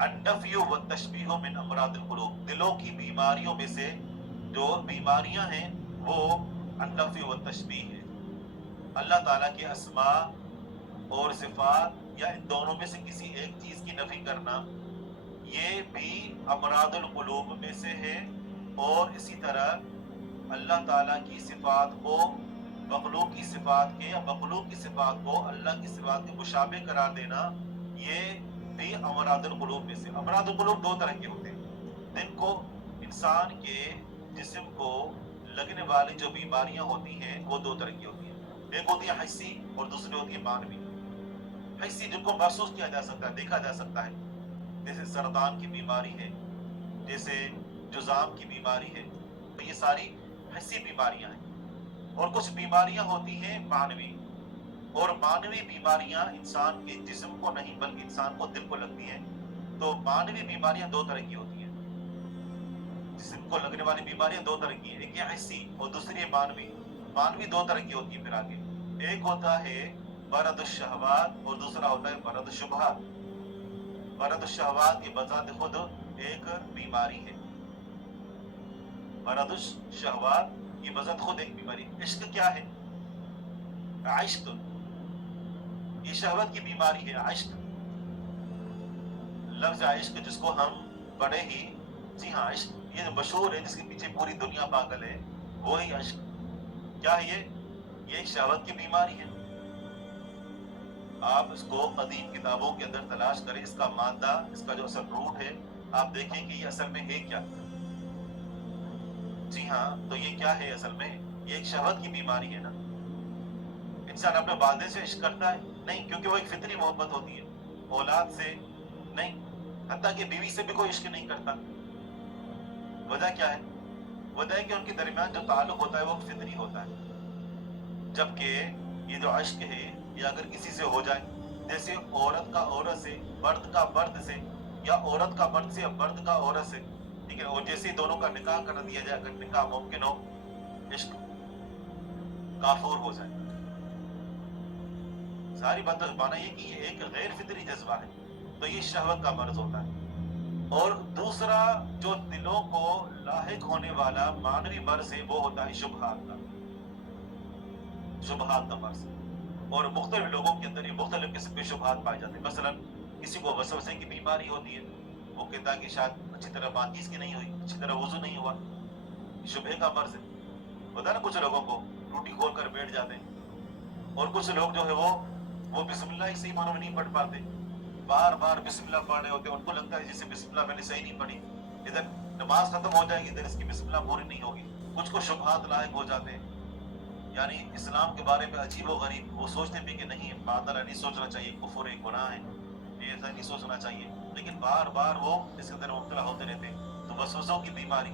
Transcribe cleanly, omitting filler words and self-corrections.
النفی و تشبیہ من امراض القلوب، دلوں کی بیماریوں میں سے جو بیماریاں ہیں وہ النفی و تشبیہ ہے. اللہ تعالیٰ کے اسماء اور صفات یا ان دونوں میں سے کسی ایک چیز کی نفی کرنا یہ بھی امراض القلوب میں سے ہے. اور اسی طرح اللہ تعالیٰ کی صفات کو مخلوق کی صفات کے یا مخلوق کی صفات کو اللہ کی صفات کے مشابہ قرار دینا یہ بھی امراض القلوب میں سے. امراض القلوب دو طرح کے ہوتے ہیں جن کو انسان کے جسم کو لگنے والی جو بیماریاں ہوتی ہیں وہ دو طرح کی ہوتی ہیں. ایک ہوتی ہے حسی اور دوسری ہوتی ہے معنوی. حسی جن کو محسوس کیا جا سکتا ہے، دیکھا جا سکتا ہے، جیسے سرطان کی بیماری ہے، جیسے جذام کی بیماری ہے، تو یہ ساری حسی بیماریاں ہیں. اور کچھ بیماریاں ہوتی ہیں معنوی، اور معنوی بیماریاں انسان کے جسم کو نہیں بلکہ انسان کو دل کو لگتی ہیں. تو معنوی بیماریاں دو طرح کی ہوتی ہیں، جسم کو لگنے والی بیماریاں دو طرح کی ہیں، ایک یہ حسی اور دوسری معنوی. معنوی دو طرح کی ہوتی ہے پھر آگے، ایک ہوتا ہے مرض الشہوات اور دوسرا ہوتا ہے مرض الشبہات. مرض الشہوات یہ بذات خود ایک بیماری ہے. مرض الشہوات یہ بذات خود ایک بیماری. عشق کیا ہے؟ عشق یہ شہوت کی بیماری ہے. عشق لفظ عشق جس کو ہم بڑے ہی، جی ہاں عشق یہ جو مشہور ہے جس کے پیچھے پوری دنیا پاگل ہے وہی عشق. کیا ہے یہ ایک شہوت کی بیماری ہے. آپ اس کو قدیم کتابوں کے اندر تلاش کریں، اس کا مادہ، اس کا جو اصل روٹ ہے، آپ دیکھیں کہ یہ اصل میں ہے کیا. جی ہاں تو یہ کیا ہے اصل میں؟ یہ ایک شہوت کی بیماری ہے نا. انسان اپنے والدے سے عشق کرتا ہے نہیں، کیونکہ وہ ایک فطری محبت ہوتی ہے. اولاد سے نہیں، حتیٰ کہ بیوی سے بھی کوئی عشق نہیں کرتا. وجہ کیا ہے؟ وجہ ہے کہ ان کے درمیان جو تعلق ہوتا ہے وہ فطری ہوتا ہے. جبکہ یہ جو عشق ہے یہ اگر کسی سے ہو جائے، جیسے عورت کا عورت سے، مرد کا مرد سے، یا عورت کا مرد سے یا مرد کا عورت سے، ٹھیک ہے، اور جیسے دونوں کا نکاح کر دیا جائے، اگر نکاح ممکن ہو، عشق کافور ہو جائے. ساری بات مانا یہ کہ یہ ایک غیر فطری جذبہ ہے، تو یہ شہوت کا مرض ہوتا ہے. اور دوسرا جو دلوں کو لاحق ہونے والا معنوی مرض ہے وہ ہوتا ہے شبہات کا. شبہات کا مرض، اور مختلف لوگوں کے اندر یہ مختلف قسم کے شبہات پائے جاتے ہیں. مثلا کسی کو وسوسے کی بیماری ہوتی ہے، وہ کہتا ہے کہ شاید اچھی طرح بات چیت کی نہیں ہوئی، اچھی طرح وضو نہیں ہوا، شبہ کا مرض ہے. ہوتا ہے نا کچھ لوگوں کو ٹوٹی کھول کر بیٹھ جاتے ہیں. اور کچھ لوگ جو ہے وہ بسم اللہ ہی صحیح معنوں میں نہیں پڑھ پاتے، بار بار بسم اللہ پڑھ رہے ہوتے ہیں. ان کو لگتا ہے جیسے بسم اللہ میں نے صحیح نہیں پڑھی، ادھر نماز ختم ہو جائے گی ادھر اس کی بسم اللہ پوری نہیں ہوگی. کچھ کو شبہات لاحق ہو جاتے ہیں، یعنی اسلام کے بارے میں عجیب و غریب، وہ سوچتے بھی کہ نہیں معذرا نہیں سوچنا چاہیے، کفر ہے، گناہ ہے، یہ ایسا نہیں سوچنا چاہیے، لیکن بار بار وہ اس کے اندر مبتلا ہوتے رہتے ہیں. تو وسوسوں کی بیماری